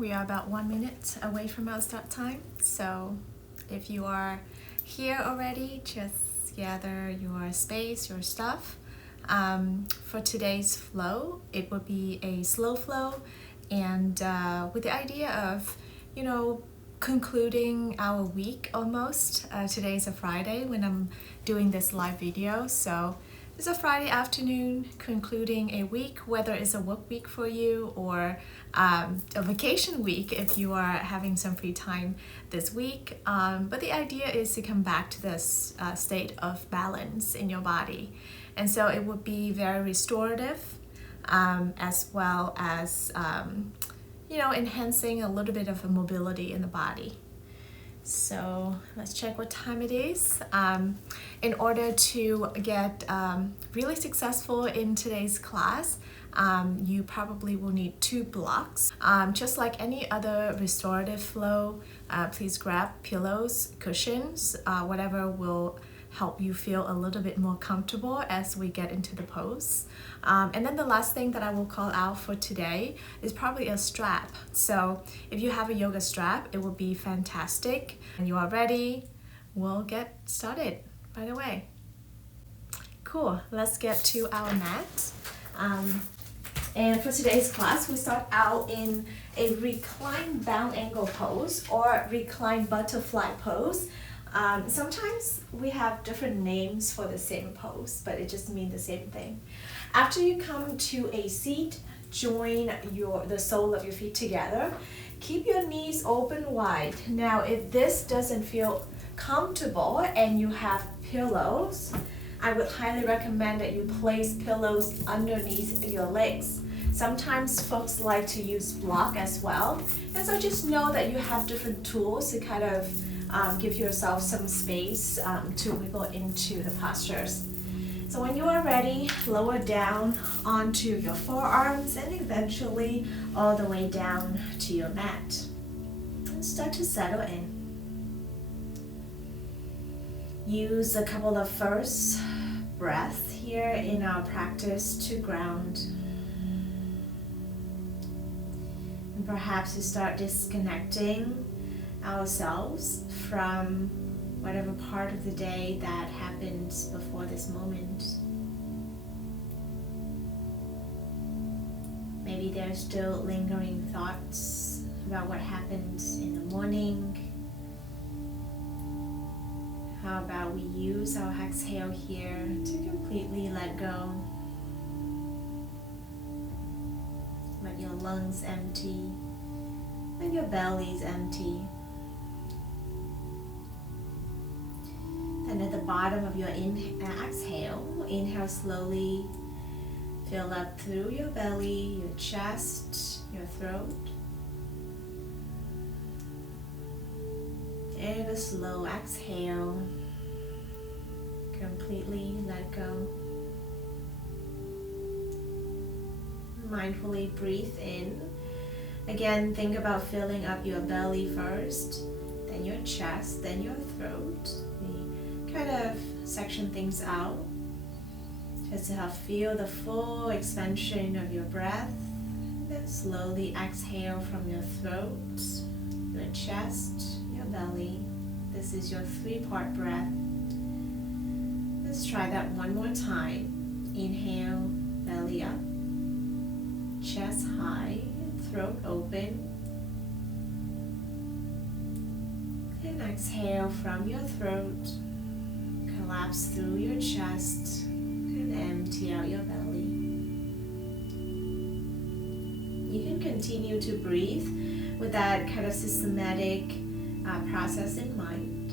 We are about 1 minute away from our start time, so if you are here already, just gather your space, your stuff. For today's flow, it will be a slow flow, and with the idea of, concluding our week almost. Today is a Friday when I'm doing this live video, so it's a Friday afternoon concluding a week, whether it's a work week for you or a vacation week if you are having some free time this week. But the idea is to come back to this state of balance in your body. And so it would be very restorative, as well as enhancing a little bit of a mobility in the body. So let's check what time it is. In order to get really successful in today's class, you probably will need 2 blocks. Just like any other restorative flow, please grab pillows, cushions, whatever will help you feel a little bit more comfortable as we get into the pose. And then the last thing that I will call out for today is probably a strap. So if you have a yoga strap, it will be fantastic. And you are ready, we'll get started right away. Cool, let's get to our mat. And for today's class, we start out in a reclined bound angle pose or reclined butterfly pose. Sometimes we have different names for the same pose, but it just means the same thing. After you come to a seat, join the sole of your feet together. Keep your knees open wide. Now, if this doesn't feel comfortable and you have pillows, I would highly recommend that you place pillows underneath your legs. Sometimes folks like to use block as well. And so just know that you have different tools to kind of give yourself some space to wiggle into the postures. So when you are ready, lower down onto your forearms and eventually all the way down to your mat. And start to settle in. Use a couple of first breaths here in our practice to ground. And perhaps to start disconnecting ourselves from whatever part of the day that happens before this moment. Maybe there's still lingering thoughts about what happened in the morning. How about we use our exhale here to completely let go. Let your lungs empty and your belly's empty. And at the bottom of your exhale, inhale slowly, fill up through your belly, your chest, your throat. And a slow exhale, completely let go. Mindfully breathe in. Again, think about filling up your belly first, then your chest, then your throat. Kind of section things out just to help feel the full expansion of your breath. Then slowly exhale from your throat, your chest, your belly. This is your 3-part breath. Let's try that one more time. Inhale, belly up, chest high, throat open. And exhale from your throat. Collapse through your chest and empty out your belly. You can continue to breathe with that kind of systematic process in mind.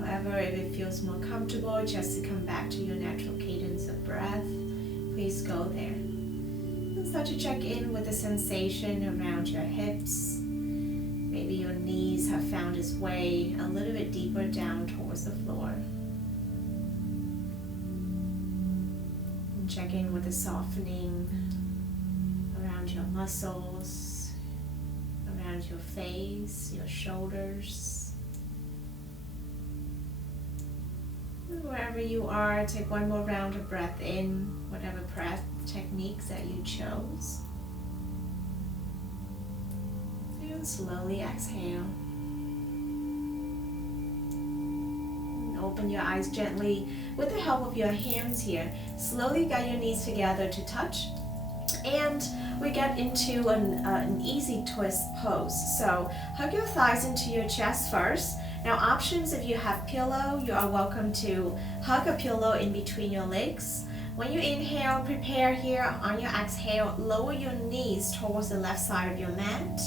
However, if it feels more comfortable just to come back to your natural cadence of breath, please go there. And start to check in with the sensation around your hips. Maybe your knees have found its way a little bit deeper down towards the floor. Check in with the softening around your muscles, around your face, your shoulders. And wherever you are, take one more round of breath in, whatever breath techniques that you chose. And slowly exhale. And open your eyes gently with the help of your hands here. Slowly guide your knees together to touch. And we get into an easy twist pose. So hug your thighs into your chest first. Now options, if you have pillow, you are welcome to hug a pillow in between your legs. When you inhale, prepare here. On your exhale, lower your knees towards the left side of your mat.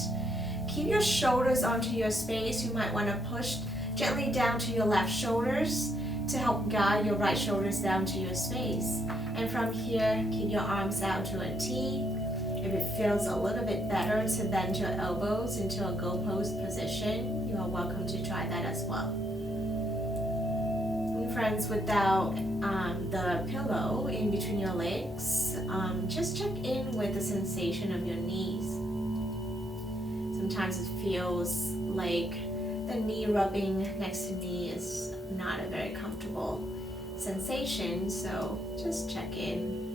Keep your shoulders onto your space. You might want to push gently down to your left shoulders to help guide your right shoulders down to your space. And from here, keep your arms out to a T. If it feels a little bit better to bend your elbows into a go pose position, you are welcome to try that as well. And friends, without the pillow in between your legs, just check in with the sensation of your knees. Sometimes it feels like the knee rubbing next to me is not a very comfortable sensation, so just check in.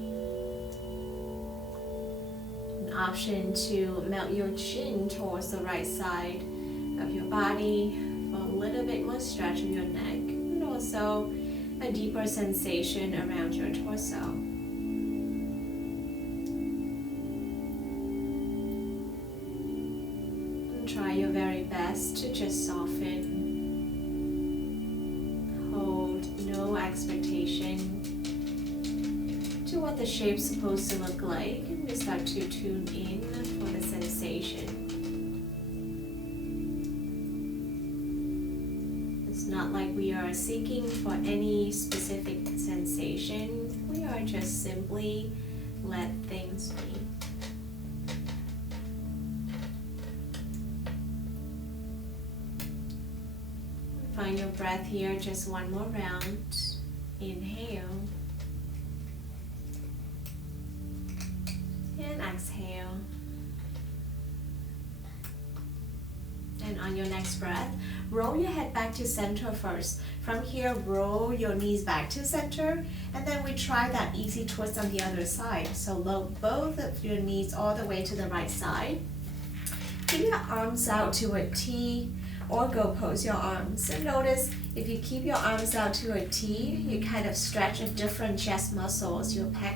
An option to melt your chin towards the right side of your body for a little bit more stretch of your neck, and also a deeper sensation around your torso. And try your very best to just soften. No expectation to what the shape's supposed to look like, and we start to tune in for the sensation. It's not like we are seeking for any let things be. Find your breath here, just one more round. Inhale and exhale. And on your next breath, roll your head back to center first. From here, roll your knees back to center, and then we try that easy twist on the other side. So lower both of your knees all the way to the right side. Keep your arms out to a T, or go pose your arms. And notice if you keep your arms out to a T, you kind of stretch a different chest muscles. Your pec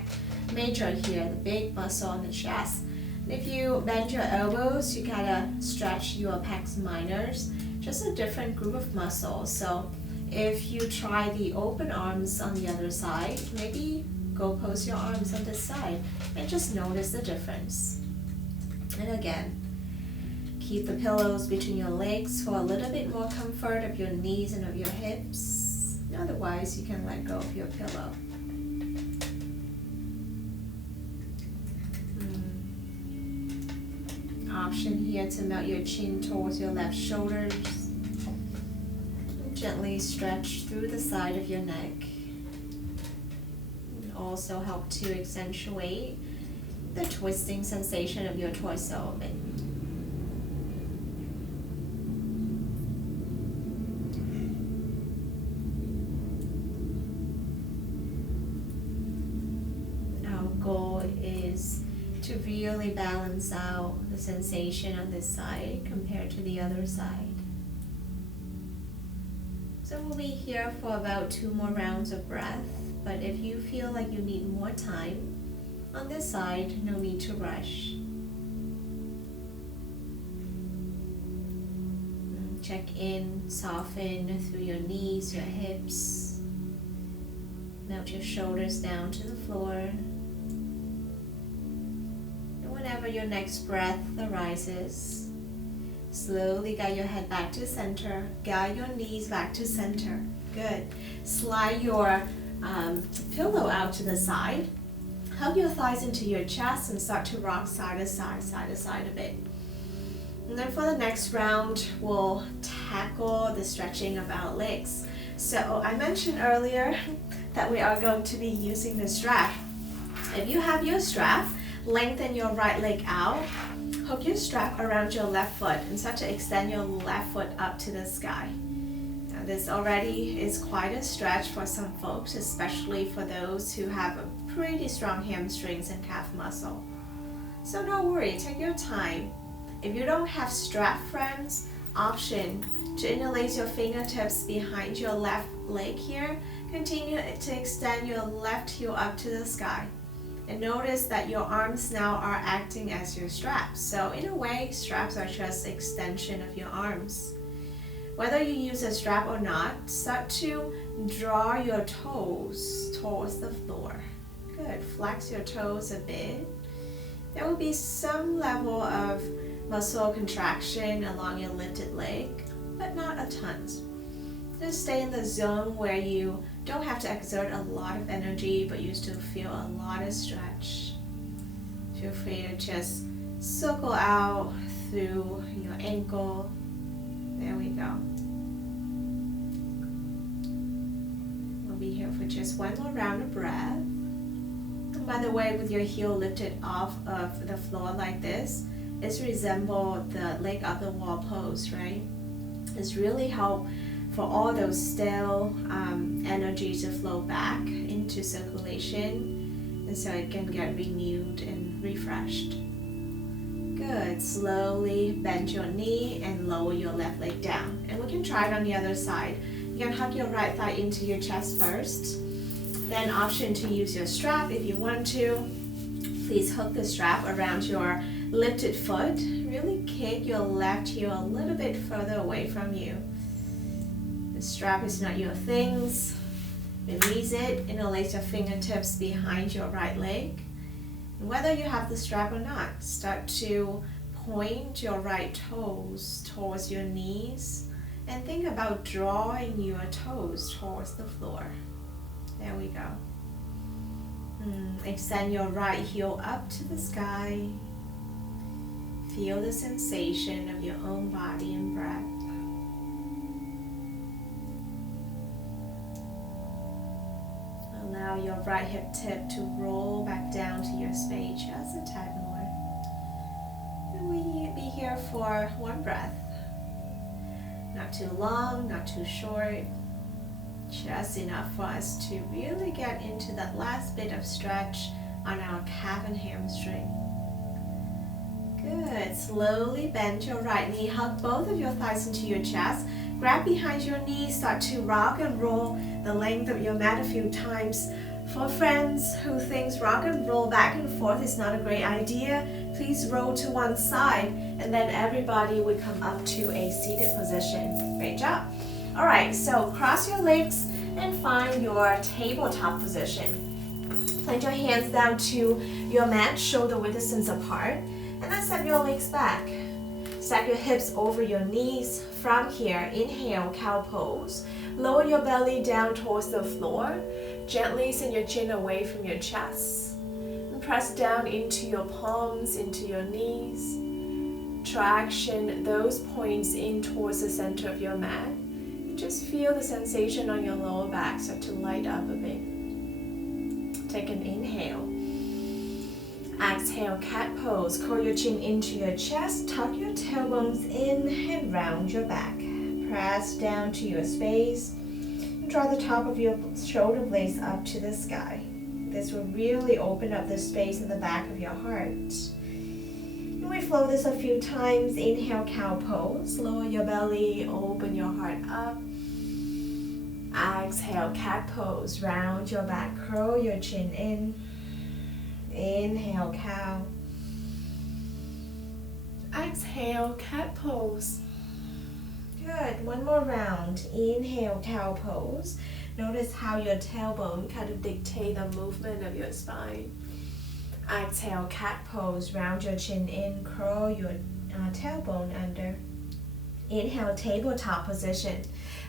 major here, the big muscle on the chest. And if you bend your elbows, you kind of stretch your pecs minors, just a different group of muscles. So if you try the open arms on the other side, maybe go pose your arms on this side and just notice the difference. And again, keep the pillows between your legs for a little bit more comfort of your knees and of your hips. Otherwise, you can let go of your pillow. Option here to melt your chin towards your left shoulders. And gently stretch through the side of your neck. And also help to accentuate the twisting sensation of your torso a bit. To really balance out the sensation on this side compared to the other side. So we'll be here for about 2 more rounds of breath, but if you feel like you need more time on this side, no need to rush. Check in, soften through your knees, your hips. Melt your shoulders down to the floor. Whenever your next breath arises, slowly guide your head back to center. Guide your knees back to center. Good. Slide your pillow out to the side. Hug your thighs into your chest and start to rock side to side a bit. And then for the next round, we'll tackle the stretching of our legs. So I mentioned earlier that we are going to be using the strap. If you have your strap, lengthen your right leg out, hook your strap around your left foot and start to extend your left foot up to the sky. Now this already is quite a stretch for some folks, especially for those who have a pretty strong hamstrings and calf muscle. So don't worry, take your time. If you don't have strap, friends, option to interlace your fingertips behind your left leg here. Continue to extend your left heel up to the sky. And notice that your arms now are acting as your straps. So in a way, straps are just extension of your arms. Whether you use a strap or not, start to draw your toes towards the floor. Good, flex your toes a bit. There will be some level of muscle contraction along your lifted leg, but not a ton. Just stay in the zone where you don't have to exert a lot of energy, but you still feel a lot of stretch. Feel free to just circle out through your ankle. There we go. We'll be here for just one more round of breath. And by the way, with your heel lifted off of the floor like this, it's resemble the leg up the wall pose, right? It's really help for all those stale energy to flow back into circulation, and so it can get renewed and refreshed. Good. Slowly bend your knee and lower your left leg down. And we can try it on the other side. You can hug your right thigh into your chest first. Then option to use your strap if you want to. Please hook the strap around your lifted foot. Really kick your left heel a little bit further away from you. The strap is not your things. Release it. Interlace your fingertips behind your right leg. And whether you have the strap or not, start to point your right toes towards your knees and think about drawing your toes towards the floor. There we go. Extend your right heel up to the sky. Feel the sensation of your own body and breath. Allow your right hip tip to roll back down to your spade just a tad more. And we'll be here for one breath. Not too long, not too short. Just enough for us to really get into that last bit of stretch on our calf and hamstring. Good. Slowly bend your right knee. Hug both of your thighs into your chest. Grab behind your knees. Start to rock and roll the length of your mat a few times. For friends who think rock and roll back and forth is not a great idea, please roll to one side, and then everybody will come up to a seated position. Great job. All right, so cross your legs and find your tabletop position. Plant your hands down to your mat, shoulder width distance apart, and then step your legs back. Stack your hips over your knees. From here, inhale, cow pose. Lower your belly down towards the floor. Gently send your chin away from your chest. And press down into your palms, into your knees. Traction those points in towards the center of your mat. Just feel the sensation on your lower back start to light up a bit. Take an inhale. Exhale, cat pose. Curl your chin into your chest. Tuck your tailbones in and round your back. Press down to your space. And draw the top of your shoulder blades up to the sky. This will really open up the space in the back of your heart. And we flow this a few times. Inhale, cow pose. Lower your belly, open your heart up. Exhale, cat pose. Round your back, curl your chin in. Inhale, cow. Exhale, cat pose. Good. One more round. Inhale, cow pose. Notice how your tailbone kind of dictate the movement of your spine. Exhale, cat pose. Round your chin in, curl your tailbone under. Inhale, tabletop position.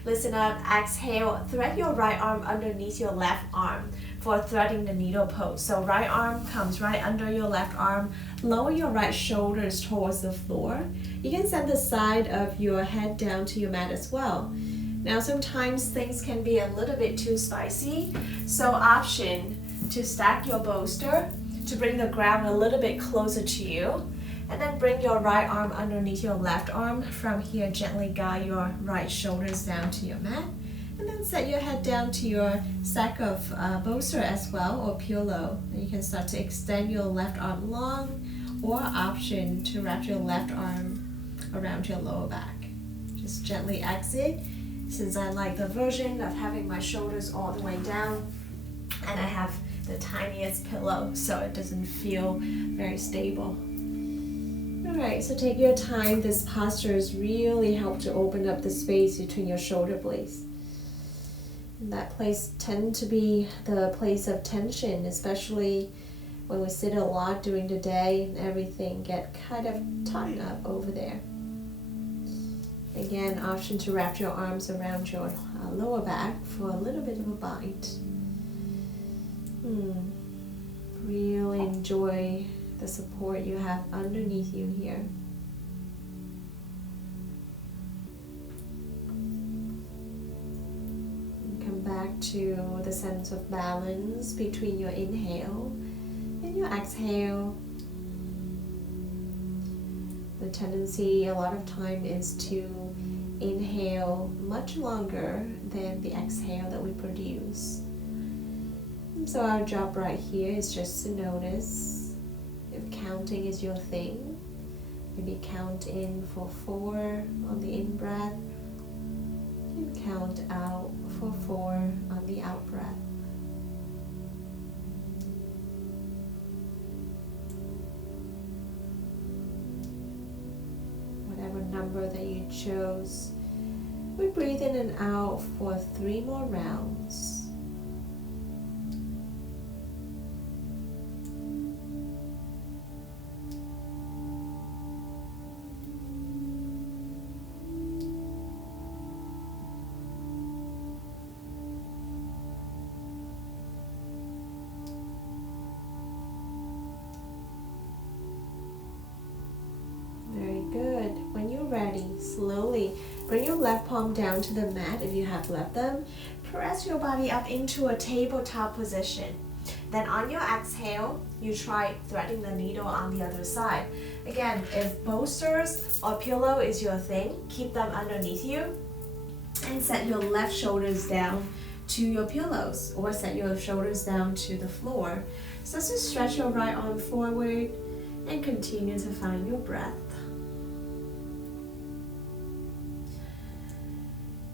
Listen up. Exhale, thread your right arm underneath your left arm for threading the needle pose. So right arm comes right under your left arm. Lower your right shoulders towards the floor. You can send the side of your head down to your mat as well. Now sometimes things can be a little bit too spicy, so option to stack your bolster to bring the ground a little bit closer to you, and then bring your right arm underneath your left arm. From here, gently guide your right shoulders down to your mat, and then set your head down to your stack of bolster as well, or pillow. And you can start to extend your left arm long, or option to wrap your left arm around your lower back. Just gently exit, since I like the version of having my shoulders all the way down and I have the tiniest pillow so it doesn't feel very stable. Alright, so take your time. This posture is really help to open up the space between your shoulder blades. And that place tends to be the place of tension, especially when we sit a lot during the day and everything get kind of tightened up over there. Again, option to wrap your arms around your lower back for a little bit of a bite. Really enjoy the support you have underneath you here. And come back to the sense of balance between your inhale and your exhale. The tendency a lot of time is to inhale much longer than the exhale that we produce. And so our job right here is just to notice if counting is your thing. Maybe count in for 4 on the in-breath and count out for 4 on the out-breath. Whatever number that you chose, we breathe in and out for 3 more rounds. Slowly bring your left palm down to the mat if you have left them. Press your body up into a tabletop position. Then on your exhale, you try threading the needle on the other side. Again, if bolsters or pillow is your thing, keep them underneath you and set your left shoulders down to your pillows or set your shoulders down to the floor. So just stretch your right arm forward and continue to find your breath.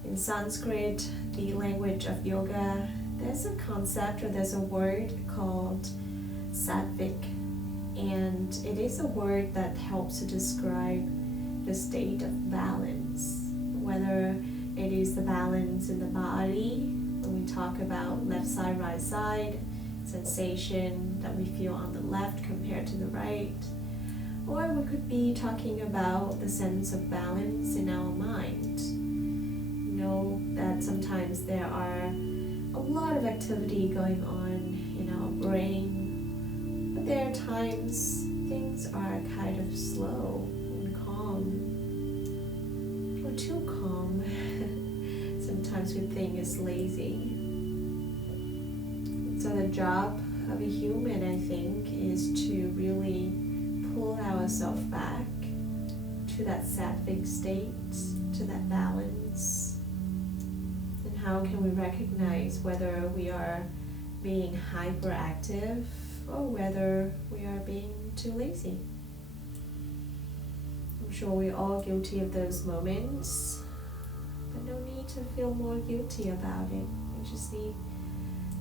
In Sanskrit, the language of yoga, there's a concept or there's a word called sattvic, and it is a word that helps to describe the state of balance, whether it is the balance in the body, when we talk about left side, right side, sensation that we feel on the left compared to the right, or we could be talking about the sense of balance in our mind. Know that sometimes there are a lot of activity going on in our brain, but there are times things are kind of slow and calm, or too calm. Sometimes we think it's lazy. So the job of a human, I think, is to really pull ourselves back to that sattvic state, to that balance. How can we recognize whether we are being hyperactive or whether we are being too lazy? I'm sure we're all guilty of those moments, but no need to feel more guilty about it. We just need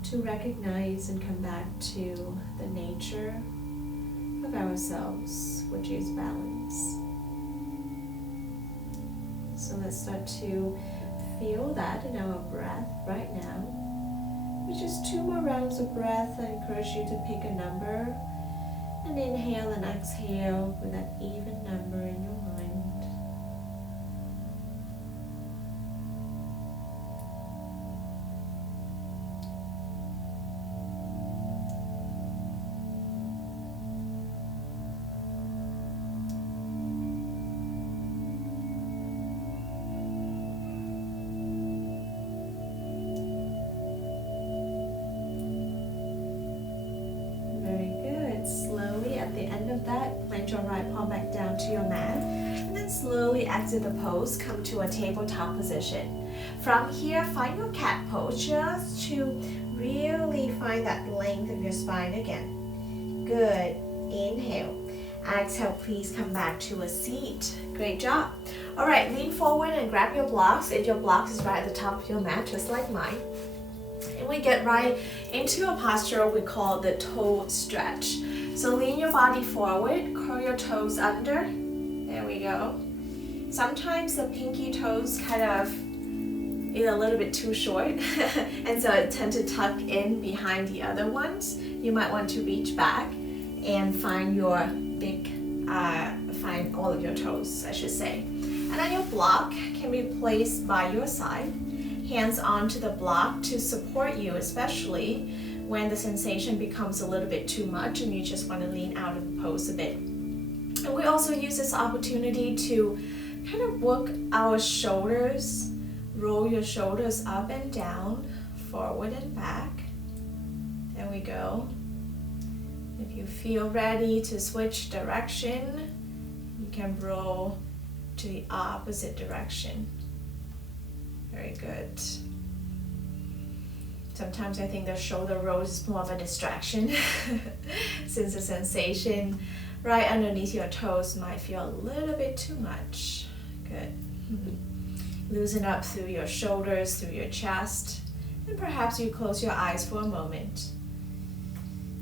to recognize and come back to the nature of ourselves, which is balance. So let's start to feel that in our breath right now. With just 2 more rounds of breath, I encourage you to pick a number and inhale and exhale with that even number in your mind. Plant your right palm back down to your mat, and then slowly exit the pose. Come to a tabletop position. From here, find your cat pose just to really find that length of your spine again. Good. Inhale. Exhale, please come back to a seat. Great job. All right, lean forward and grab your blocks. If your blocks is right at the top of your mat, just like mine. And we get right into a posture we call the toe stretch. So lean your body forward, curl your toes under. There we go. Sometimes the pinky toes kind of is a little bit too short, and so it tends to tuck in behind the other ones. You might want to reach back and find your find all of your toes, I should say. And then your block can be placed by your side, hands onto the block to support you, especially when the sensation becomes a little bit too much and you just want to lean out of the pose a bit. And we also use this opportunity to kind of work our shoulders, roll your shoulders up and down, forward and back. There we go. If you feel ready to switch direction, you can roll to the opposite direction. Very good. Sometimes I think the shoulder roll is more of a distraction since the sensation right underneath your toes might feel a little bit too much. Good. Loosen up through your shoulders, through your chest, and perhaps you close your eyes for a moment.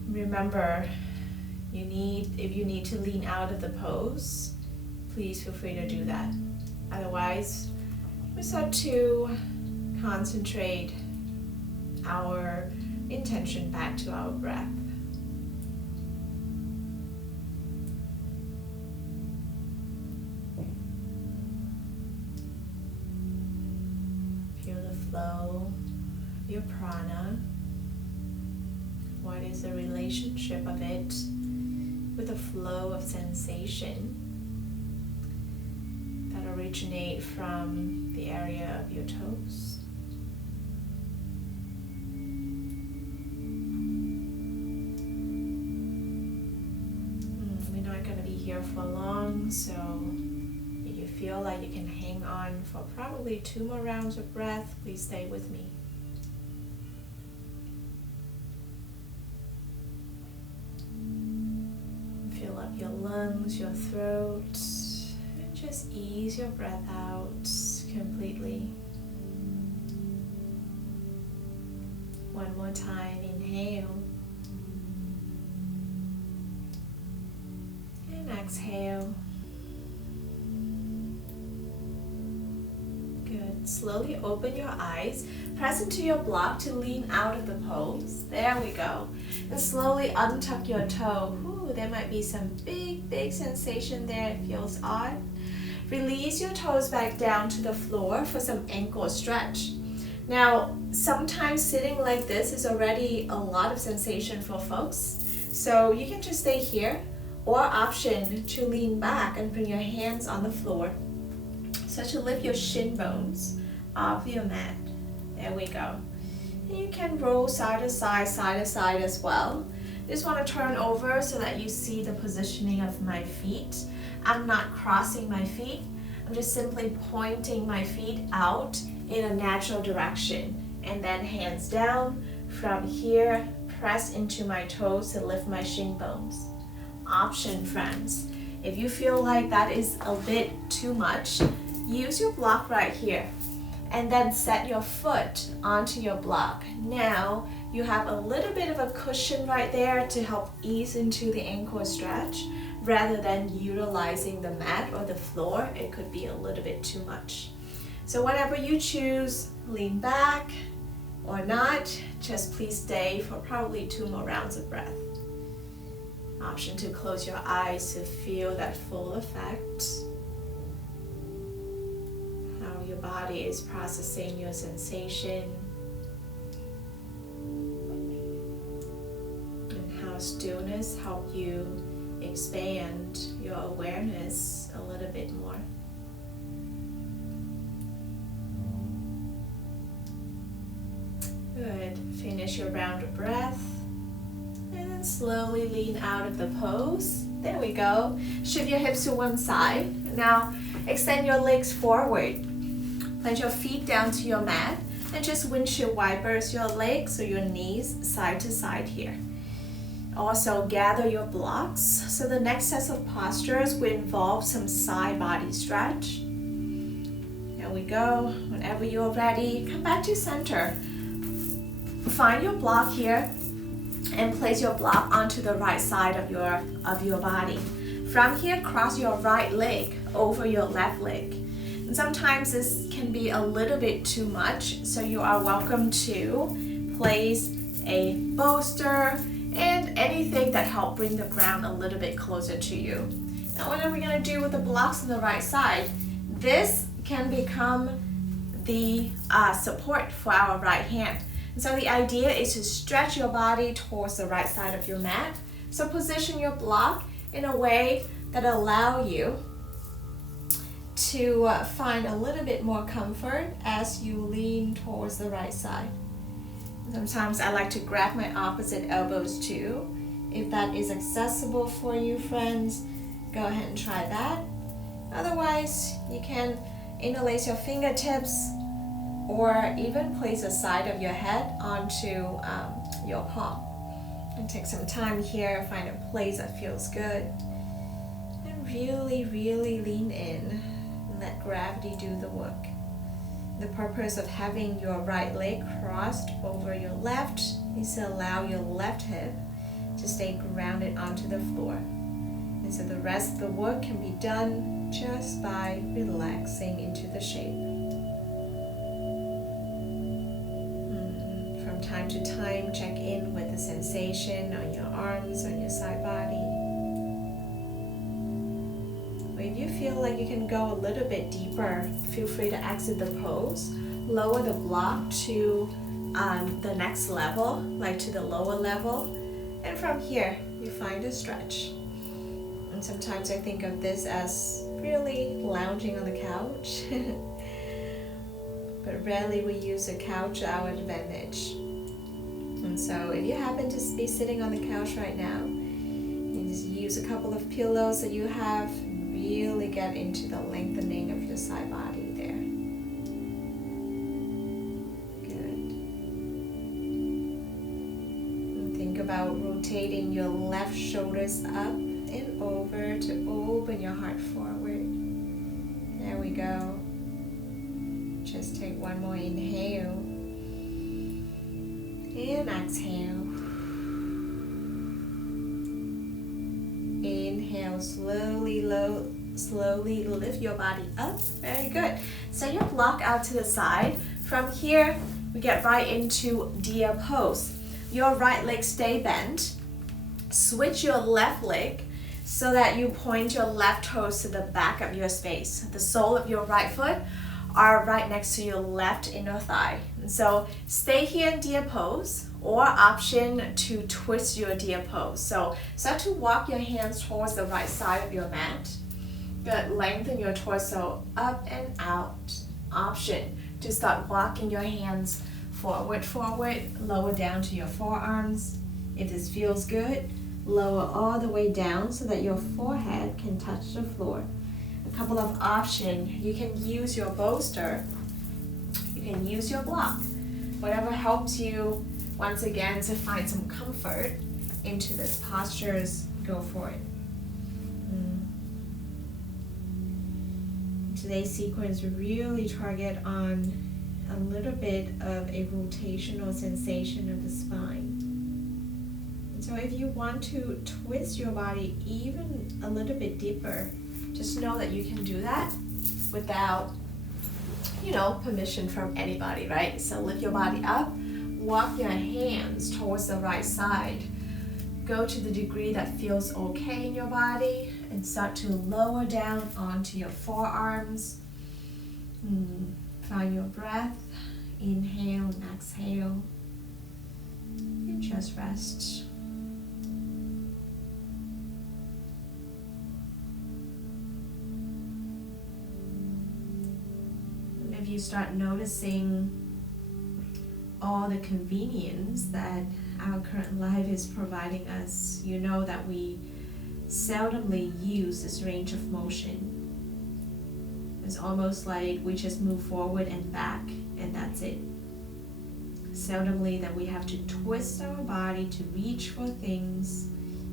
Remember, if you need to lean out of the pose, please feel free to do that. Otherwise, we start to concentrate our intention back to our breath. Feel the flow of your prana. What is the relationship of it with the flow of sensation that originate from the area of your toes? We're not going to be here for long, so if you feel like you can hang on for probably 2 more rounds of breath, please stay with me. Fill up your lungs, your throat, and just ease your breath out completely. One more time, inhale. And exhale. Good. Slowly open your eyes. Press into your block to lean out of the pose. There we go. And slowly untuck your toe. Ooh, there might be some big sensation there. It feels odd. Release your toes back down to the floor for some ankle stretch. Now, sometimes sitting like this is already a lot of sensation for folks. So you can just stay here, or option to lean back and bring your hands on the floor. So to lift your shin bones off your mat. There we go. And you can roll side to side as well. Just want to turn over so that you see the positioning of my feet. I'm not crossing my feet. I'm just simply pointing my feet out in a natural direction. And then hands down. From here, press into my toes to lift my shin bones. Option, friends. If you feel like that is a bit too much, use your block right here. And then set your foot onto your block. Now you have a little bit of a cushion right there to help ease into the ankle stretch. Rather than utilizing the mat or the floor, it could be a little bit too much. So whatever you choose, lean back or not, just please stay for probably 2 more rounds of breath. Option to close your eyes to feel that full effect. How your body is processing your sensation. And how stillness helps you expand your awareness a little bit more. Good. Finish your round of breath. And then slowly lean out of the pose. There we go. Shift your hips to one side. Now extend your legs forward. Plant your feet down to your mat. And just windshield wipers your legs or your knees side to side here. Also gather your blocks. So the next set of postures will involve some side body stretch. Here we go. Whenever you're ready, come back to center. Find your block here and place your block onto the right side of your body. From here, cross your right leg over your left leg. And sometimes this can be a little bit too much, so you are welcome to place a bolster and anything that help bring the ground a little bit closer to you. Now what are we going to do with the blocks on the right side? This can become the support for our right hand. And so the idea is to stretch your body towards the right side of your mat. So position your block in a way that allow you to find a little bit more comfort as you lean towards the right side. Sometimes I like to grab my opposite elbows too. If that is accessible for you, friends, go ahead and try that. Otherwise, you can interlace your fingertips or even place the side of your head onto your palm. And take some time here, find a place that feels good. And really, really lean in and let gravity do the work. The purpose of having your right leg crossed over your left is to allow your left hip to stay grounded onto the floor. And so the rest of the work can be done just by relaxing into the shape. From time to time, check in with the sensation on your arms, on your side body. If you feel like you can go a little bit deeper, feel free to exit the pose. Lower the block to the next level, like to the lower level. And from here, you find a stretch. And sometimes I think of this as really lounging on the couch. But rarely we use the couch to our advantage. And so if you happen to be sitting on the couch right now, you just use a couple of pillows that you have. Really get into the lengthening of your side body there. Good. And think about rotating your left shoulders up and over to open your heart forward. There we go. Just take one more inhale. And exhale. Inhale, slowly lift your body up. Very good. Send your block out to the side. From here, we get right into deer pose. Your right leg stay bent. Switch your left leg so that you point your left toes to the back of your space. The sole of your right foot are right next to your left inner thigh. And so stay here in deer pose, or option to twist your deer pose. So start to walk your hands towards the right side of your mat. Good. Lengthen your torso up and out. Option to start walking your hands forward, lower down to your forearms. If this feels good, lower all the way down so that your forehead can touch the floor. A couple of options. You can use your bolster. You can use your block. Whatever helps you, once again, to find some comfort into this postures, go for it. Today's sequence really target on a little bit of a rotational sensation of the spine. And so if you want to twist your body even a little bit deeper, just know that you can do that without, permission from anybody, right? So lift your body up, walk your hands towards the right side. Go to the degree that feels okay in your body and start to lower down onto your forearms. Find your breath. Inhale and exhale. And just rest. And if you start noticing all the convenience that our current life is providing us, you know that we seldomly use this range of motion. It's almost like we just move forward and back, and that's it. Seldomly that we have to twist our body to reach for things.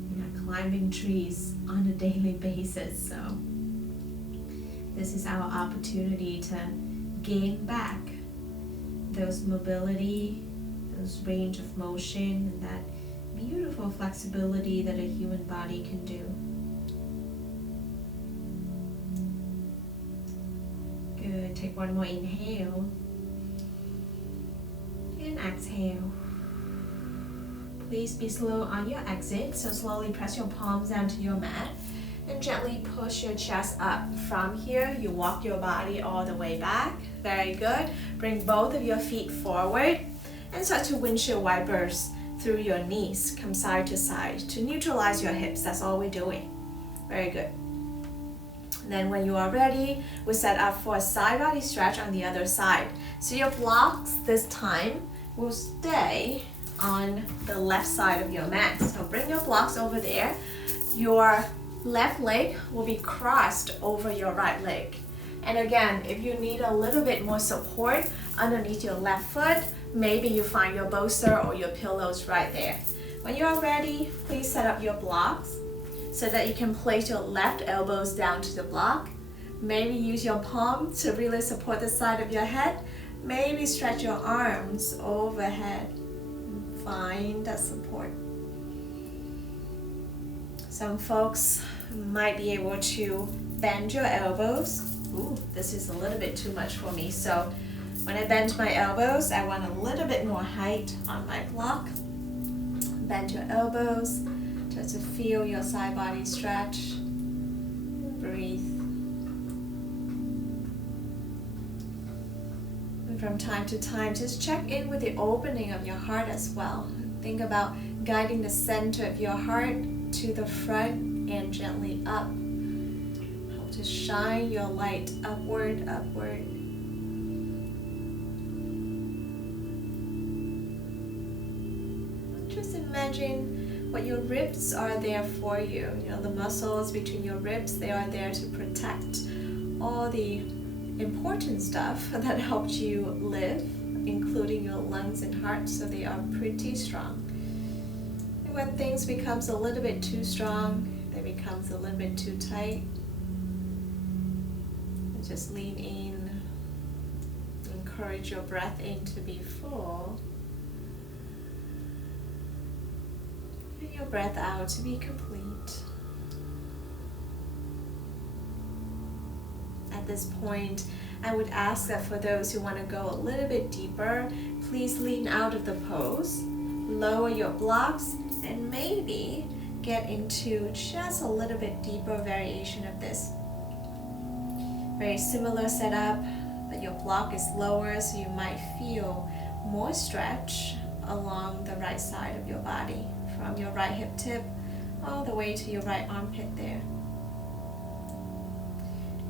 We're not climbing trees on a daily basis, so this is our opportunity to gain back those mobility, those range of motion, and that beautiful flexibility that a human body can do. Good. Take one more inhale and exhale. Please be slow on your exit, so slowly press your palms down to your mat and gently push your chest up. From here, you walk your body all the way back. Very good. Bring both of your feet forward and start to windshield wipers through your knees. Come side to side to neutralize your hips. That's all we're doing. Very good. Then when you are ready, we set up for a side body stretch on the other side. So your blocks this time will stay on the left side of your mat. So bring your blocks over there. Your left leg will be crossed over your right leg. And again, if you need a little bit more support underneath your left foot, maybe you find your bolster or your pillows right there. When you are ready, please set up your blocks so that you can place your left elbows down to the block. Maybe use your palm to really support the side of your head. Maybe stretch your arms overhead. Find that support. Some folks might be able to bend your elbows. Ooh, this is a little bit too much for me. So when I bend my elbows, I want a little bit more height on my block. Bend your elbows just to feel your side body stretch. Breathe. And from time to time, just check in with the opening of your heart as well. Think about guiding the center of your heart to the front and gently up. Help to shine your light upward, upward. Just imagine what your ribs are there for you. You know, the muscles between your ribs, they are there to protect all the important stuff that helps you live, including your lungs and heart, so they are pretty strong. And when things becomes a little bit too strong, they becomes a little bit too tight, just lean in, encourage your breath in to be full, and your breath out to be complete. At this point, I would ask that for those who want to go a little bit deeper, please lean out of the pose, lower your blocks, and maybe get into just a little bit deeper variation of this. Very similar setup, but your block is lower, so you might feel more stretch along the right side of your body, from your right hip tip all the way to your right armpit there.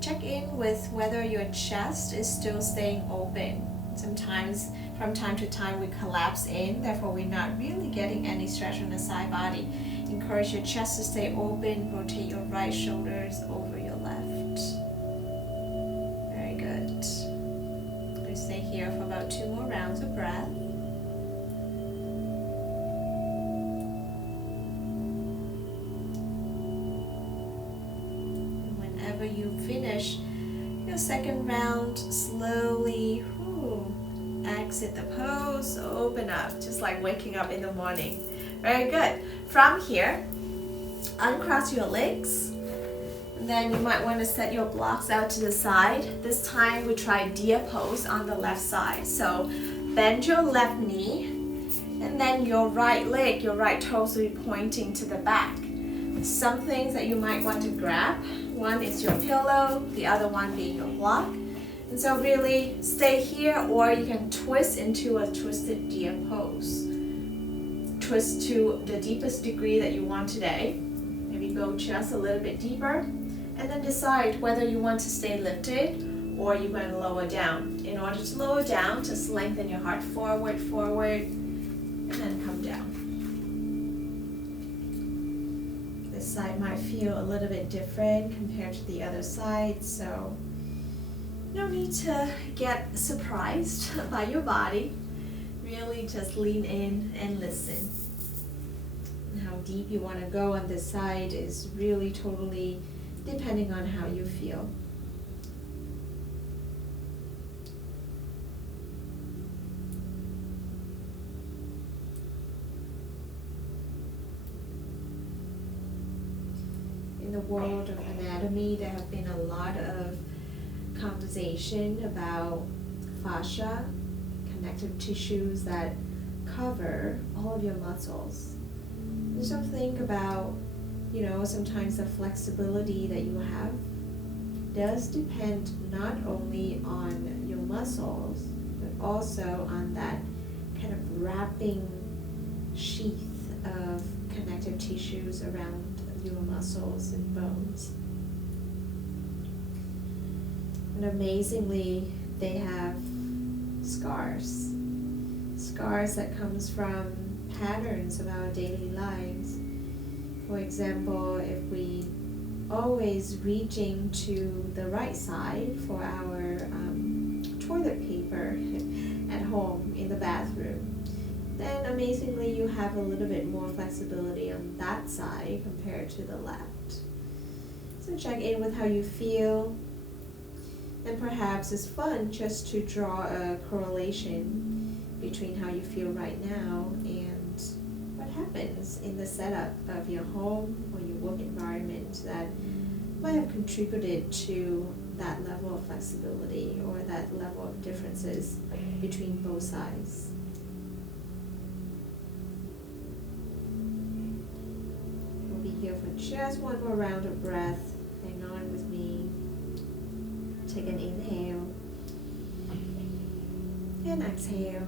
Check in with whether your chest is still staying open. Sometimes, from time to time, we collapse in, therefore we're not really getting any stretch on the side body. Encourage your chest to stay open. Rotate your right shoulders over your left. Very good. We stay here for about 2 more rounds of breath. Whenever you finish your second round, slowly exit the pose, open up, just like waking up in the morning. Very good. From here, uncross your legs. Then you might want to set your blocks out to the side. This time we try deer pose on the left side. So bend your left knee, and then your right leg, your right toes will be pointing to the back. Some things that you might want to grab. One is your pillow, the other one being your block. And so really stay here, or you can twist into a twisted deer pose. Twist to the deepest degree that you want today. Maybe go just a little bit deeper, and then decide whether you want to stay lifted or you're going to lower down. In order to lower down, just lengthen your heart forward, forward, and then come down. This side might feel a little bit different compared to the other side, so no need to get surprised by your body. Really just lean in and listen. And how deep you want to go on this side is really totally depending on how you feel. In the world of anatomy, there have been a lot of conversation about fascia, connective tissues that cover all of your muscles. And so think about, sometimes the flexibility that you have does depend not only on your muscles, but also on that kind of wrapping sheath of connective tissues around your muscles and bones. And amazingly, they have scars that comes from patterns of our daily lives. For example, if we always reaching to the right side for our toilet paper at home in the bathroom, then amazingly you have a little bit more flexibility on that side compared to the left. So check in with how you feel, and perhaps it's fun just to draw a correlation between how you feel right now and what happens in the setup of your home or your work environment that might have contributed to that level of flexibility or that level of differences between both sides. We'll be here for just one more round of breath. Hang on with me. Take an inhale and exhale.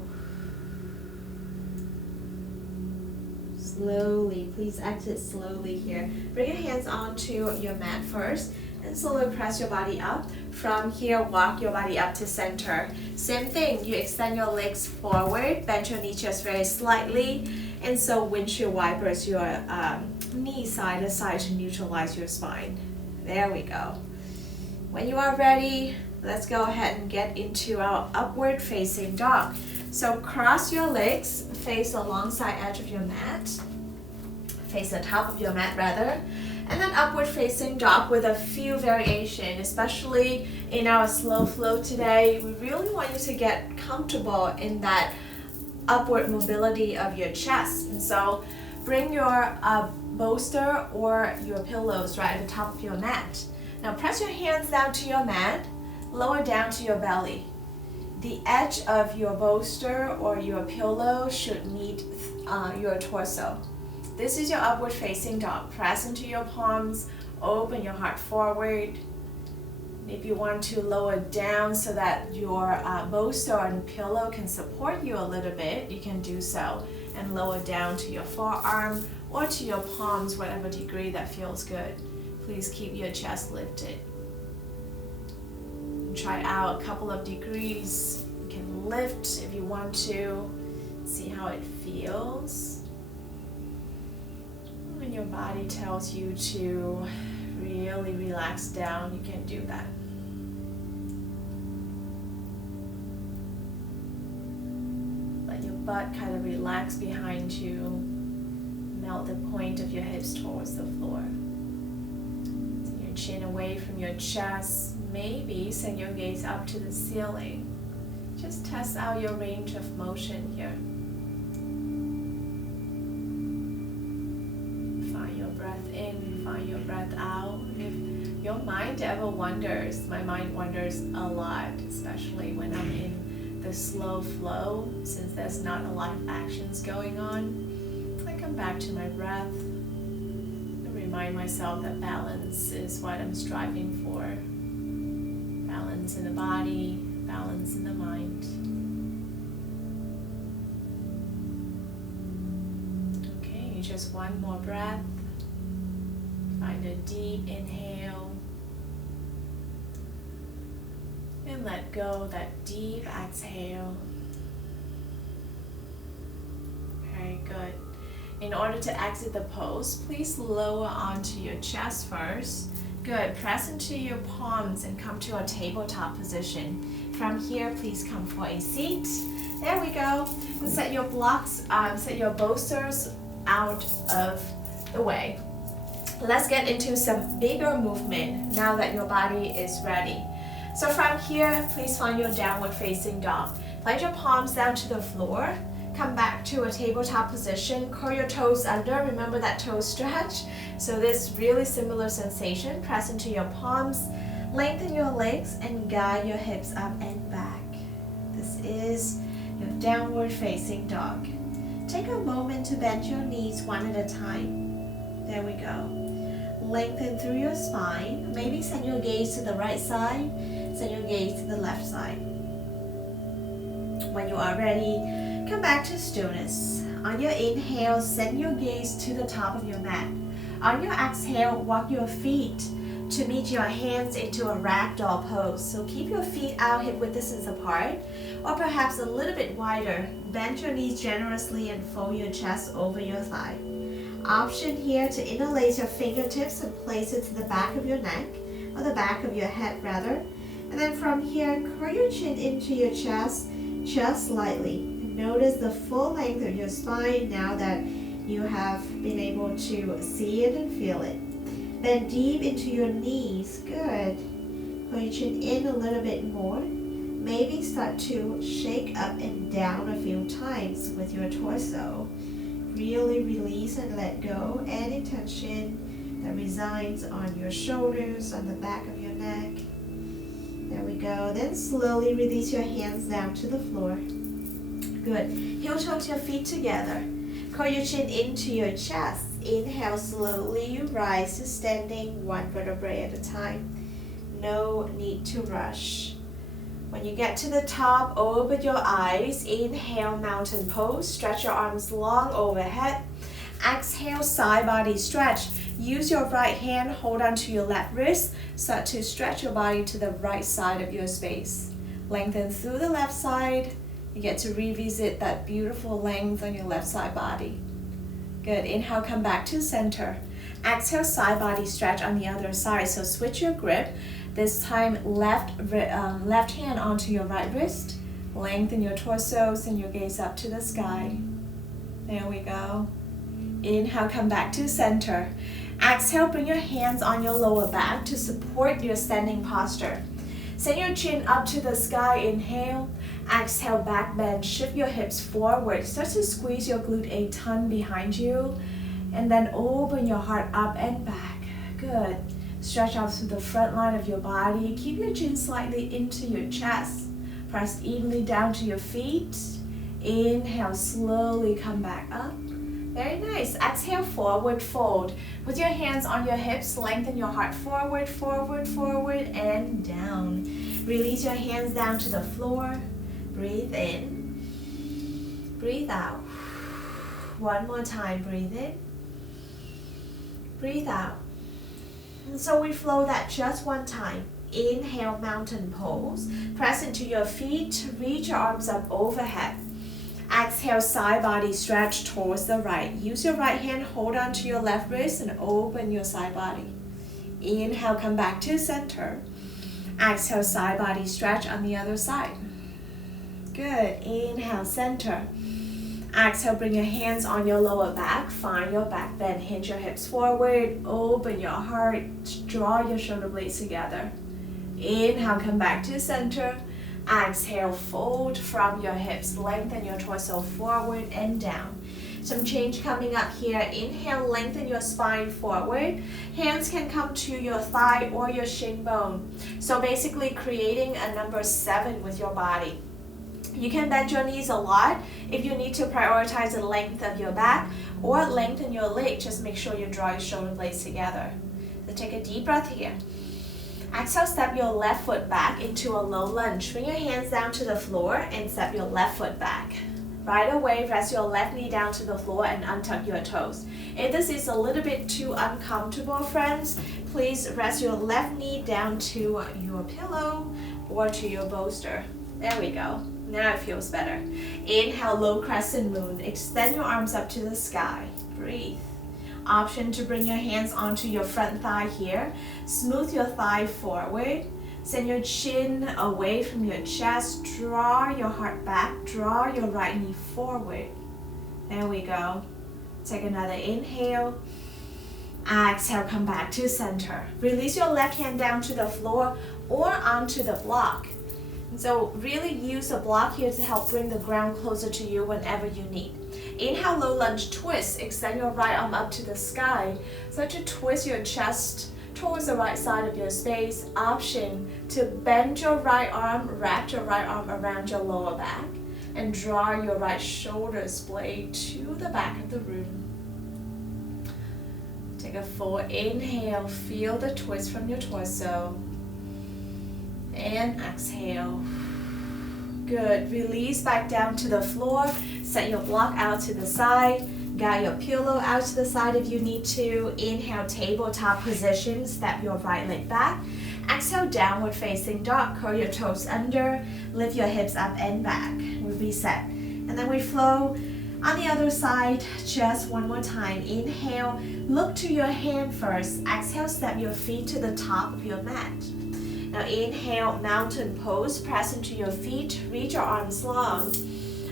Slowly, please exit slowly here. Bring your hands onto your mat first and slowly press your body up. From here, walk your body up to center. Same thing, you extend your legs forward, bend your knee just very slightly, and so windshield wipers your knee side to side to neutralize your spine. There we go. When you are ready, let's go ahead and get into our upward facing dog. So cross your legs, face alongside edge of your mat, face the top of your mat rather, and then upward facing dog with a few variations, especially in our slow flow today. We really want you to get comfortable in that upward mobility of your chest. And so bring your bolster or your pillows right at the top of your mat. Now press your hands down to your mat, lower down to your belly. The edge of your bolster or your pillow should meet your torso. This is your upward facing dog. Press into your palms, open your heart forward. If you want to lower down so that your bolster and pillow can support you a little bit, you can do so. And lower down to your forearm or to your palms, whatever degree that feels good. Please keep your chest lifted. Try out a couple of degrees. You can lift if you want to. See how it feels. When your body tells you to really relax down, you can do that. Let your butt kind of relax behind you. Melt the point of your hips towards the floor. Send your chin away from your chest. Maybe send your gaze up to the ceiling. Just test out your range of motion here. Find your breath in, find your breath out. If your mind ever wanders, my mind wanders a lot, especially when I'm in the slow flow, since there's not a lot of actions going on. I come back to my breath and remind myself that balance is what I'm striving for. Balance in the body, balance in the mind. Okay, just one more breath. Find a deep inhale. And let go that deep exhale. Very good. In order to exit the pose, please lower onto your chest first. Good. Press into your palms and come to a tabletop position. From here, please come for a seat. There we go. And set your blocks, set your bolsters out of the way. Let's get into some bigger movement now that your body is ready. So from here, please find your downward facing dog. Place your palms down to the floor. Come back to a tabletop position. Curl your toes under. Remember that toe stretch. So this really similar sensation. Press into your palms. Lengthen your legs and guide your hips up and back. This is your downward facing dog. Take a moment to bend your knees one at a time. There we go. Lengthen through your spine. Maybe send your gaze to the right side. Send your gaze to the left side. When you are ready, come back to stillness. On your inhale, send your gaze to the top of your mat. On your exhale, walk your feet to meet your hands into a ragdoll pose. So keep your feet out hip-width distance apart, or perhaps a little bit wider. Bend your knees generously and fold your chest over your thigh. Option here to interlace your fingertips and place it to the back of your neck, or the back of your head rather. And then from here, curl your chin into your chest just slightly. Notice the full length of your spine now that you have been able to see it and feel it. Bend deep into your knees. Good. Pull your chin in a little bit more. Maybe start to shake up and down a few times with your torso. Really release and let go any tension that resides on your shoulders, on the back of your neck. There we go. Then slowly release your hands down to the floor. Good. Heel toes your feet together. Curl your chin into your chest. Inhale slowly, you rise to standing one vertebrae at a time. No need to rush. When you get to the top, open your eyes. Inhale, mountain pose. Stretch your arms long overhead. Exhale, side body stretch. Use your right hand, hold onto your left wrist. Start to stretch your body to the right side of your space. Lengthen through the left side. You get to revisit that beautiful length on your left side body. Good. Inhale, come back to center. Exhale, side body stretch on the other side. So switch your grip. This time, left hand onto your right wrist. Lengthen your torso, send your gaze up to the sky. There we go. Inhale, come back to center. Exhale, bring your hands on your lower back to support your standing posture. Send your chin up to the sky. Inhale. Exhale, back bend. Shift your hips forward. Start to squeeze your glute a ton behind you. And then open your heart up and back. Good. Stretch out through the front line of your body. Keep your chin slightly into your chest. Press evenly down to your feet. Inhale, slowly come back up. Very nice. Exhale, forward fold. With your hands on your hips, lengthen your heart forward, forward, forward, and down. Release your hands down to the floor. Breathe in. Breathe out. One more time. Breathe in. Breathe out. And so we flow that just one time. Inhale, mountain pose. Press into your feet. Reach your arms up overhead. Exhale, side body stretch towards the right. Use your right hand, hold on to your left wrist and open your side body. Inhale, come back to center. Exhale, side body stretch on the other side. Good. Inhale, center. Exhale, bring your hands on your lower back. Find your back bend. Hinge your hips forward. Open your heart. Draw your shoulder blades together. Inhale, come back to center. Exhale, fold from your hips. Lengthen your torso forward and down. Some change coming up here. Inhale, lengthen your spine forward. Hands can come to your thigh or your shin bone. So basically creating a number 7 with your body. You can bend your knees a lot if you need to prioritize the length of your back or lengthen your leg. Just make sure you draw your shoulder blades together. So take a deep breath here. Exhale, step your left foot back into a low lunge. Bring your hands down to the floor and step your left foot back. Right away, rest your left knee down to the floor and untuck your toes. If this is a little bit too uncomfortable, friends, please rest your left knee down to your pillow or to your bolster. There we go. Now it feels better. Inhale, low crescent moon. Extend your arms up to the sky. Breathe. Option to bring your hands onto your front thigh here. Smooth your thigh forward. Send your chin away from your chest. Draw your heart back. Draw your right knee forward. There we go. Take another inhale. Exhale, come back to center. Release your left hand down to the floor or onto the block. And so really use the block here to help bring the ground closer to you whenever you need. Inhale, low lunge twist. Extend your right arm up to the sky. Start to twist your chest towards the right side of your space. Option to bend your right arm, wrap your right arm around your lower back, and draw your right shoulder blade to the back of the room. Take a full inhale. Feel the twist from your torso. And exhale. Good. Release back down to the floor. Set your block out to the side. Guide your pillow out to the side if you need to. Inhale, tabletop position. Step your right leg back. Exhale, downward facing dog. Curl your toes under. Lift your hips up and back. We reset. And then we flow on the other side just one more time. Inhale, look to your hand first. Exhale, step your feet to the top of your mat. Now inhale, mountain pose. Press into your feet. Reach your arms long.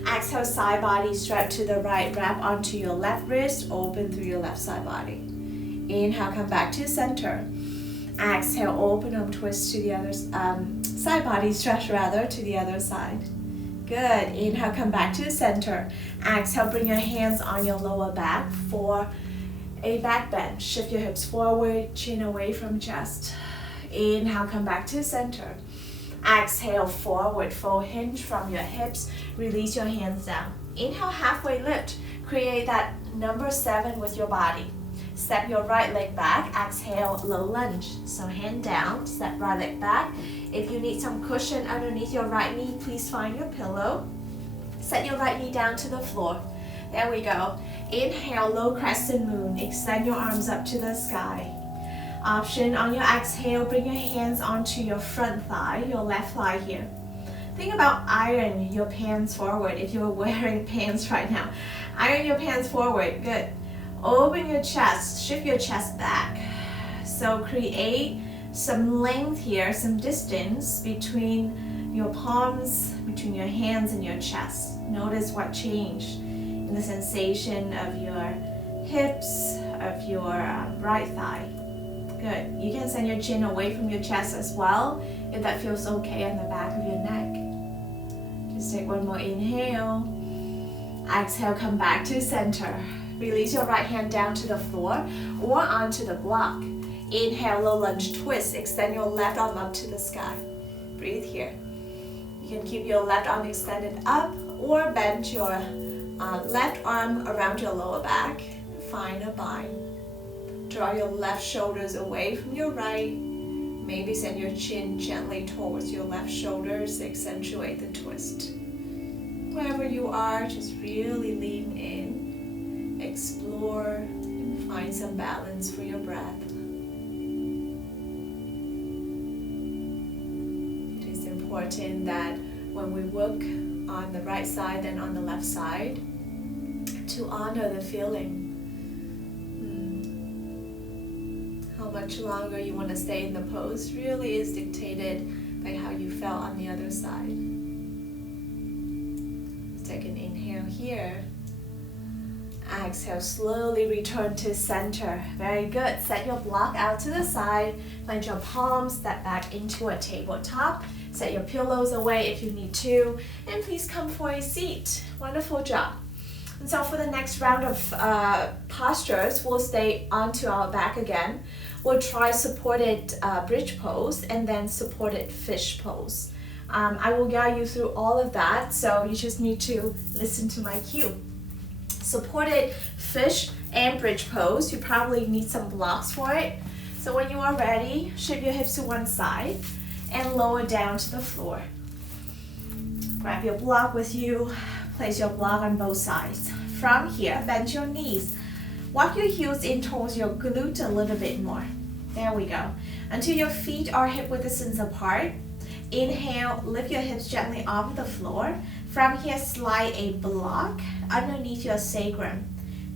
Exhale, side body stretch to the right. Wrap onto your left wrist. Open through your left side body. Inhale, come back to center. Exhale, open up, twist to the other side body stretch rather to the other side. Good. Inhale, come back to center. Exhale, bring your hands on your lower back for a back bend. Shift your hips forward, chin away from chest. Inhale, come back to center. Exhale, forward fold, hinge from your hips. Release your hands down. Inhale, halfway lift. Create that number 7 with your body. Step your right leg back. Exhale, low lunge. So hand down, step right leg back. If you need some cushion underneath your right knee, please find your pillow. Set your right knee down to the floor. There we go. Inhale, low crescent moon. Extend your arms up to the sky. Option on your exhale, bring your hands onto your front thigh, your left thigh here. Think about iron your pants forward if you're wearing pants right now. Iron your pants forward, good. Open your chest, shift your chest back. So create some length here, some distance between your palms, between your hands and your chest. Notice what changed in the sensation of your hips, of your right thigh. Good. You can send your chin away from your chest as well if that feels okay on the back of your neck. Just take one more inhale. Exhale, come back to center. Release your right hand down to the floor or onto the block. Inhale, low lunge twist. Extend your left arm up to the sky. Breathe here. You can keep your left arm extended up or bend your left arm around your lower back. Find a bind. Draw your left shoulders away from your right. Maybe send your chin gently towards your left shoulders to accentuate the twist. Wherever you are, just really lean in, explore, and find some balance for your breath. It is important that when we work on the right side and on the left side, to honor the feeling. How much longer you want to stay in the pose really is dictated by how you felt on the other side. Let's take an inhale here. Exhale, slowly return to center. Very good. Set your block out to the side. Plant your palms, step back into a tabletop. Set your pillows away if you need to. And please come for a seat. Wonderful job. And so for the next round of postures, we'll stay onto our back again. We'll try supported bridge pose and then supported fish pose. I will guide you through all of that, so you just need to listen to my cue. Supported fish and bridge pose, you probably need some blocks for it. So when you are ready, shift your hips to one side and lower down to the floor. Grab your block with you, place your block on both sides. From here, bend your knees. Walk your heels in towards your glute a little bit more. There we go. Until your feet are hip width distance apart. Inhale, lift your hips gently off the floor. From here, slide a block underneath your sacrum.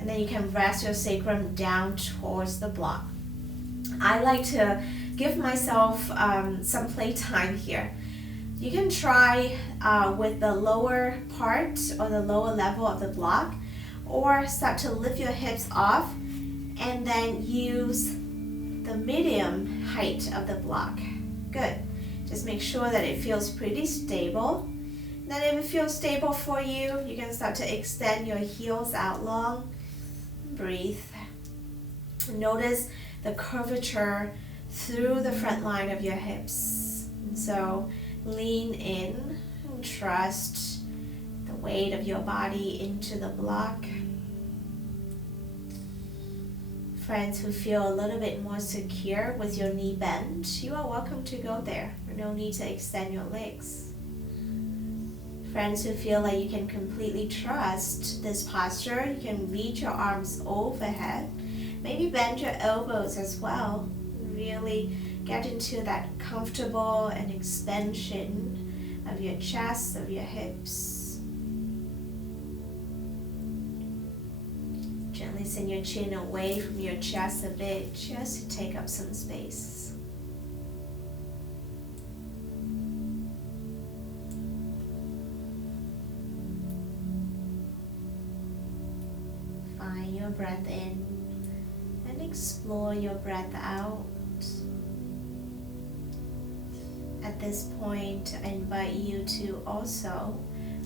And then you can rest your sacrum down towards the block. I like to give myself some playtime here. You can try with the lower part or the lower level of the block, or start to lift your hips off and then use the medium height of the block. Good. Just make sure that it feels pretty stable. Then if it feels stable for you, you can start to extend your heels out long. Breathe. Notice the curvature through the front line of your hips. And so lean in and trust the weight of your body into the block. Friends who feel a little bit more secure with your knee bent, you are welcome to go there. No need to extend your legs. Friends who feel like you can completely trust this posture, you can reach your arms overhead. Maybe bend your elbows as well. Really get into that comfortable and expansion of your chest, of your hips. Gently send your chin away from your chest a bit, just to take up some space. Find your breath in and explore your breath out. At this point, I invite you to also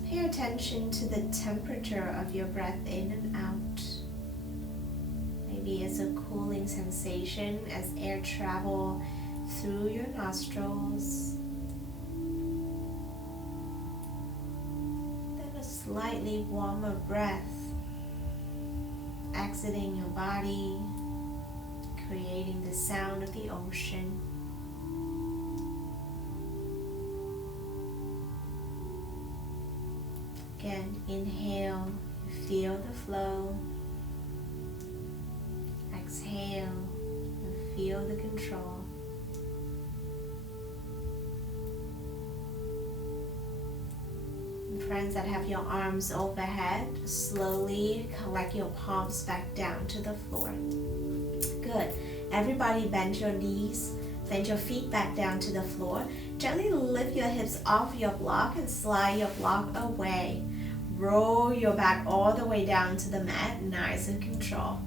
pay attention to the temperature of your breath in and out. Maybe it's a cooling sensation as air travels through your nostrils. Then a slightly warmer breath exiting your body, creating the sound of the ocean. Again, inhale, feel the flow. Exhale, and feel the control. And friends that have your arms overhead, slowly collect your palms back down to the floor. Good. Everybody bend your knees, bend your feet back down to the floor. Gently lift your hips off your block and slide your block away. Roll your back all the way down to the mat, nice and control.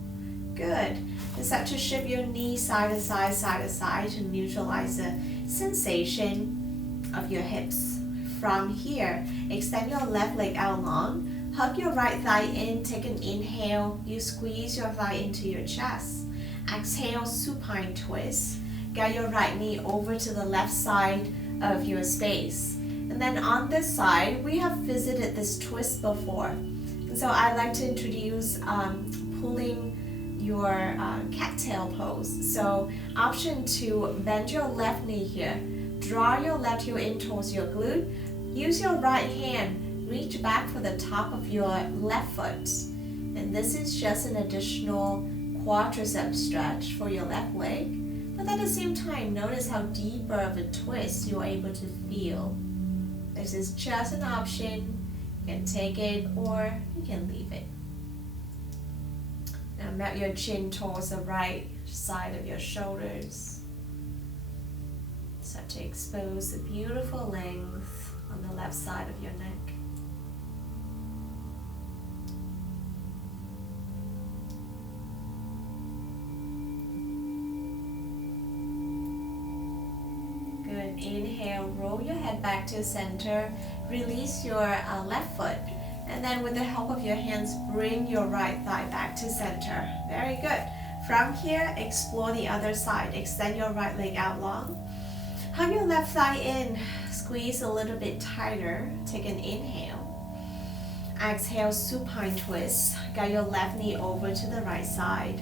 Good. And start to shift your knees side to side to neutralize the sensation of your hips. From here, extend your left leg out long. Hug your right thigh in. Take an inhale. You squeeze your thigh into your chest. Exhale, supine twist. Get your right knee over to the left side of your space. And then on this side, we have visited this twist before. And so I like to introduce pulling your cattail pose. So option 2, bend your left knee here. Draw your left heel in towards your glute. Use your right hand, reach back for the top of your left foot. And this is just an additional quadricep stretch for your left leg. But at the same time, notice how deeper of a twist you're able to feel. This is just an option. You can take it or you can leave it. Now melt your chin towards the right side of your shoulders. Start to expose the beautiful length on the left side of your neck. Good. Inhale, roll your head back to center. Release your left foot. And then with the help of your hands, bring your right thigh back to center. Very good. From here, explore the other side. Extend your right leg out long. Hug your left thigh in. Squeeze a little bit tighter. Take an inhale. Exhale, supine twist. Get your left knee over to the right side.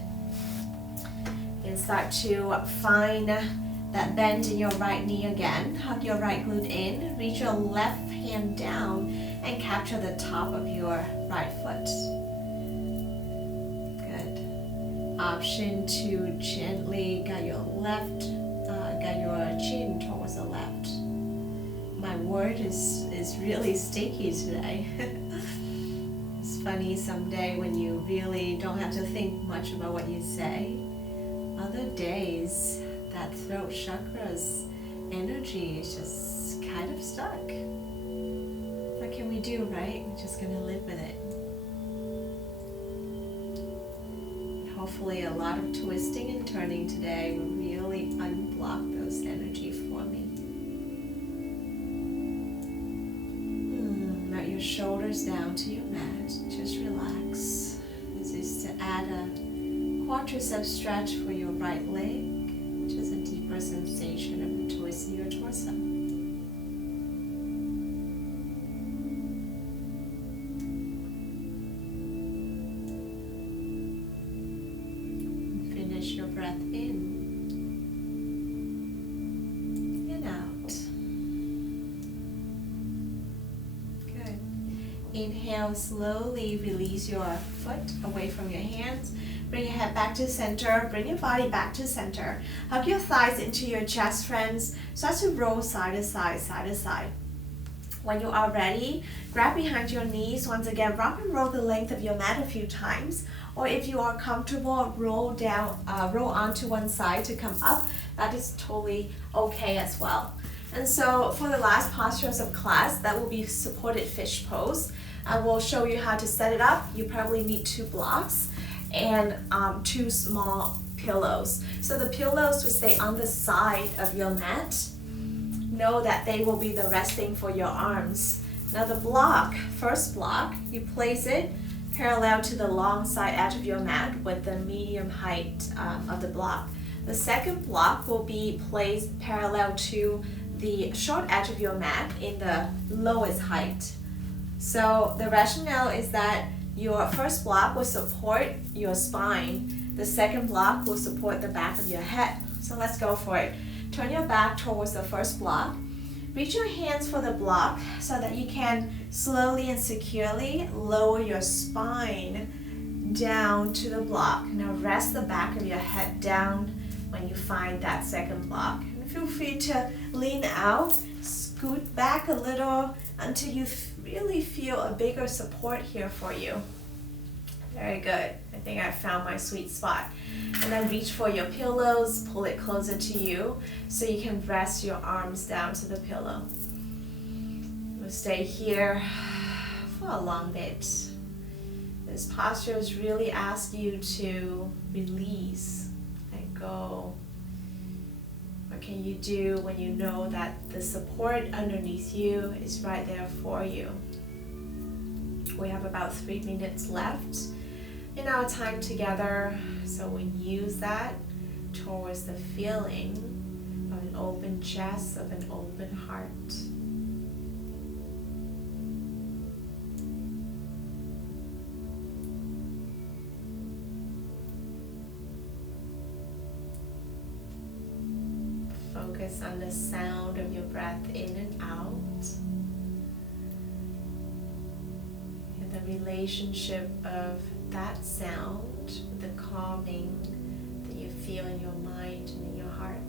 And start to find that bend in your right knee again. Hug your right glute in. Reach your left hand down and capture the top of your right foot. Good. Option 2, gently get your chin towards the left. My word is really sticky today. Just funny someday when you really don't have to think much about what you say. Other days, that throat chakra's energy is just kind of stuck. What can we do, right? We're just gonna live with it. Hopefully a lot of twisting and turning today will really unblock those energy for me. Let your shoulders down to your mat. Just relax. This is to add a quadricep stretch for your right leg. Just a deeper sensation of the twist in your torso. Finish your breath in and out. Good. Inhale, slowly release your foot away from your hands. Bring your head back to center. Bring your body back to center. Hug your thighs into your chest, friends. Start to roll side to side, side to side. When you are ready, grab behind your knees. Once again, rock and roll the length of your mat a few times. Or if you are comfortable, roll onto one side to come up. That is totally okay as well. And so for the last postures of class, that will be supported fish pose. I will show you how to set it up. You probably need 2 blocks and 2 small pillows. So the pillows will stay on the side of your mat. Know that they will be the resting for your arms. Now the block, first block, you place it parallel to the long side edge of your mat with the medium height of the block. The second block will be placed parallel to the short edge of your mat in the lowest height. So the rationale is that your first block will support your spine. The second block will support the back of your head. So let's go for it. Turn your back towards the first block. Reach your hands for the block so that you can slowly and securely lower your spine down to the block. Now rest the back of your head down when you find that second block. And feel free to lean out, scoot back a little until you really feel a bigger support here for you. Very good. I think I found my sweet spot. And then reach for your pillows, pull it closer to you so you can rest your arms down to the pillow. We'll stay here for a long bit. This posture is really ask you to release, let go. What can you do when you know that the support underneath you is right there for you? We have about 3 minutes left in our time together, so we use that towards the feeling of an open chest, of an open heart. Focus on the sound of your breath in and out, and the relationship of that sound with the calming that you feel in your mind and in your heart.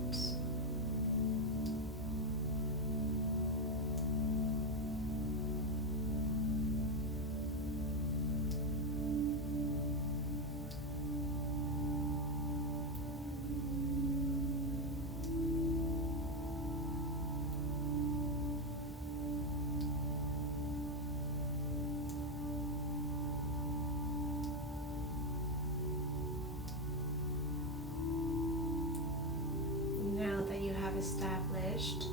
Established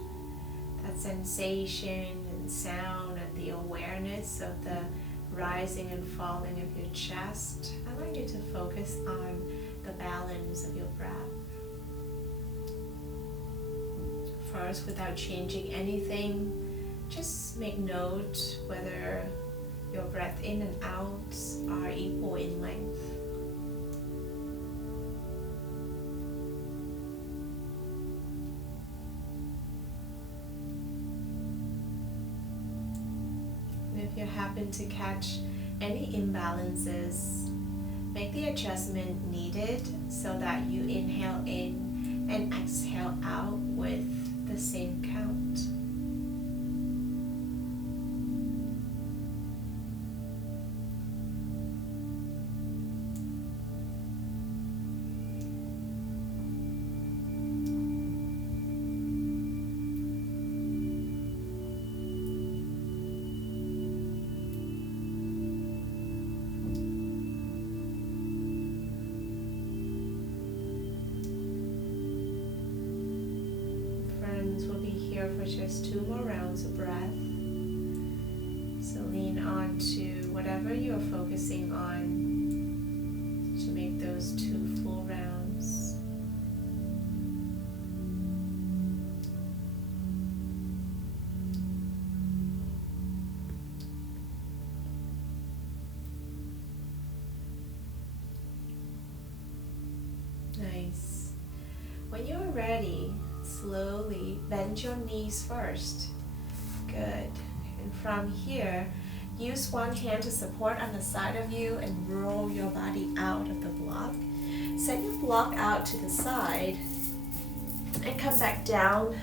that sensation and sound and the awareness of the rising and falling of your chest, I'd like you to focus on the balance of your breath. First, without changing anything, just make note whether your breath in and out are equal in length. If you happen to catch any imbalances, make the adjustment needed so that you inhale in and exhale out with the same count. 2 more rounds of breath. So lean on to whatever you're focusing on to make those 2 full rounds. Nice. When you're ready, slowly bend your knees first. Good. And from here, use one hand to support on the side of you and roll your body out of the block. Set your block out to the side and come back down,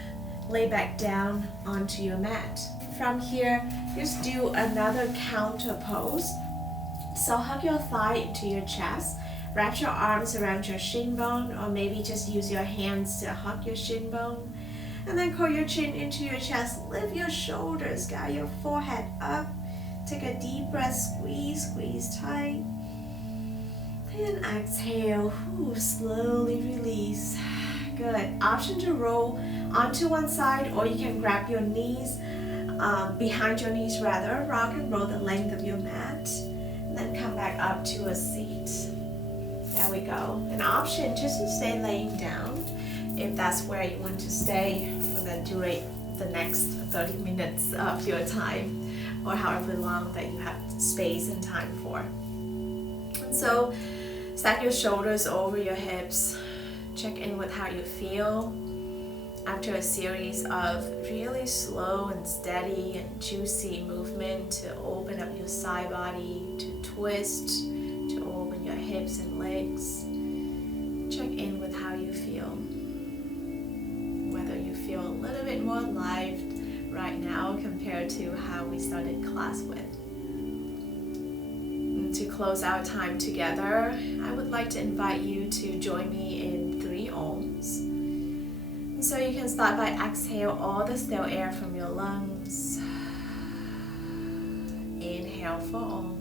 lay back down onto your mat. From here, just do another counter pose. So hug your thigh into your chest. Wrap your arms around your shin bone, or maybe just use your hands to hug your shin bone. And then curl your chin into your chest. Lift your shoulders, guide your forehead up. Take a deep breath, squeeze tight. And exhale, slowly release. Good. Option to roll onto one side, or you can grab your knees, behind your knees rather, rock and roll the length of your mat. And then come back up to a seat. There we go. An option just to stay laying down if that's where you want to stay for the next 30 minutes of your time, or however long that you have space and time for. And so stack your shoulders over your hips. Check in with how you feel after a series of really slow and steady and juicy movement to open up your side body, to twist, to open your hips and legs. Check in with how you feel. Whether you feel a little bit more alive right now compared to how we started class with. And to close our time together, I would like to invite you to join me in 3 ohms. And so you can start by exhale all the stale air from your lungs. Inhale for Om.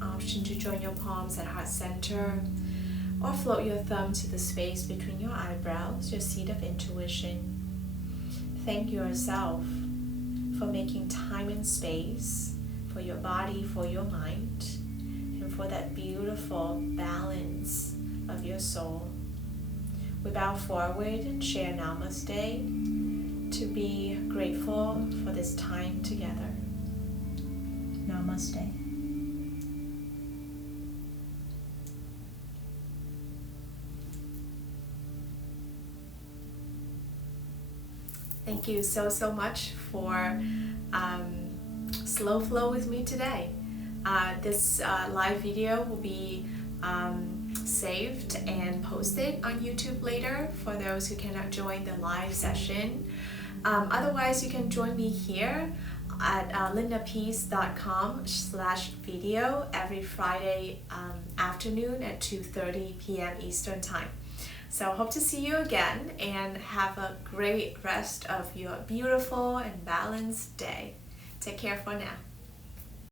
Option to join your palms at heart center, or float your thumb to the space between your eyebrows, your seat of intuition. Thank yourself for making time and space for your body, for your mind, and for that beautiful balance of your soul. We bow forward and share Namaste to be grateful for this time together. Namaste. Thank you so much for slow flow with me today. This live video will be saved and posted on YouTube later for those who cannot join the live session. Otherwise, you can join me here at lindapeace.com/video every Friday afternoon at 2:30 p.m. Eastern Time. So hope to see you again, and have a great rest of your beautiful and balanced day. Take care for now.